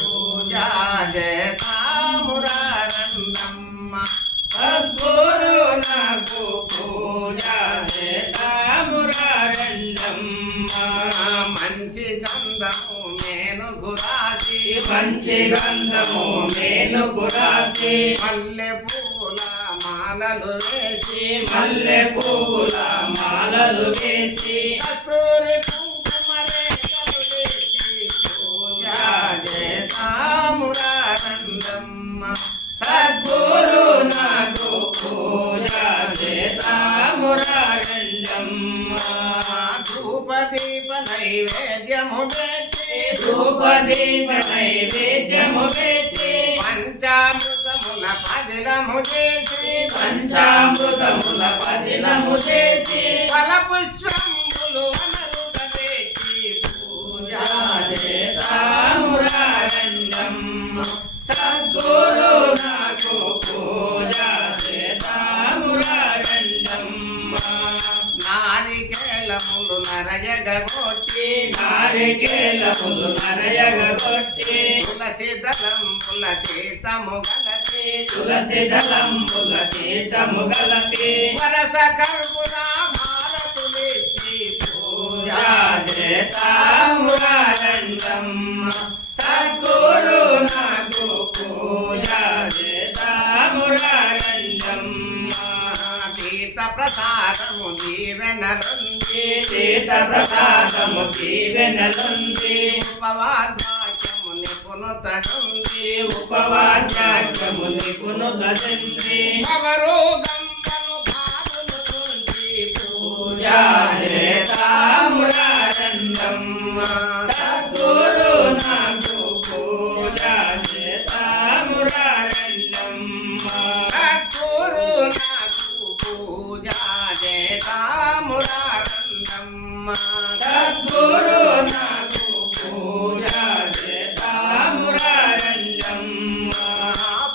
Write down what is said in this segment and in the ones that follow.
పూజా చేతామురారండమ్మ సద్గురు నాకు పూజా చేతామురారండమ్మ మంచి గంధము మేనుకు రాసి మంచి గంధము మేనుకు రాసి మల్లె పూల మాలలు వేసి మల్లె పూల మాలలు వేసి కస్తూరి కుంకుమ రేఖలు వేసి పూజా చేతామురారండమ్మ సద్గురు నాకు పూజా చేతామురారండమ్మ ధూపదీప నైవేద్యము పెట్టి ధూపదీప నైవేద్యము పెట్టి పంచామృతముల పదిలము చేసి పంచామృతముల పదిలము చేసి ఫల పుష్పములు వనరుగ పెట్టి పూజా చేతామురారండమ్మ సద్గురు నాకు పూజా చేతామురారండమ్మ నారికేళములు నరయగొట్టి నారికేళములు నరయగొట్టి తులసి దళంబుల తీర్థము గలపి తులసి దళంబుల తీర్థము గలపి వరస కర్పూర భారతులిచ్చి పూజా చేతామురారండమ్మ సద్గురు నాకు పూజా చేతామురారండమ్మ తీర్థ ప్రసాదము దీవెనలుంది తీర్థ ప్రసాదము దీవెనలుంది ఉపవాద్వాక్యము నిపుణుతనుంది ఉపవాద్యాక్యము నిపుణుతనుంది ఎవరు గంగను భావులు గుంచి పూజా చేతామురారండమ్మ సద్గురు నాకు పూజా చేతామురారండమ్మ సద్గురు నాకు పూజా చేతామురారండమ్మ సద్గురు నాకు పూజా చేతామురారండమ్మ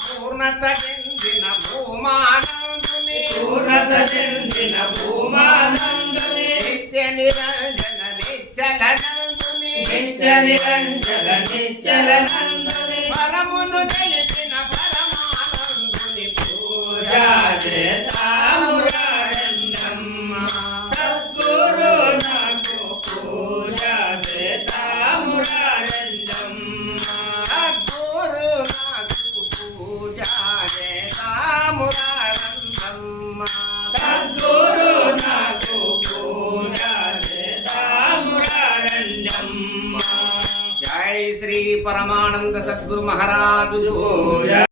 పూర్ణత చెందిన భూమానందుని పూర్ణత చెందిన భూమానందుని నిత్య నిరంజన నిశ్చల నందుని నిత్య నిరంజన నిశ్చల నందుని పరమును తెలిపిన పరమానందుని పూజా చేతామురారండమ్మ సద్గురు నాకు పూజా చేతామురారండమ్మ సద్గురు నాకు పూజా చేతామురారండమ్మ సద్గురు నాకు పూజా చేతామురారండమ్మ జై శ్రీ పరమానంద సద్గురు మహారాజు.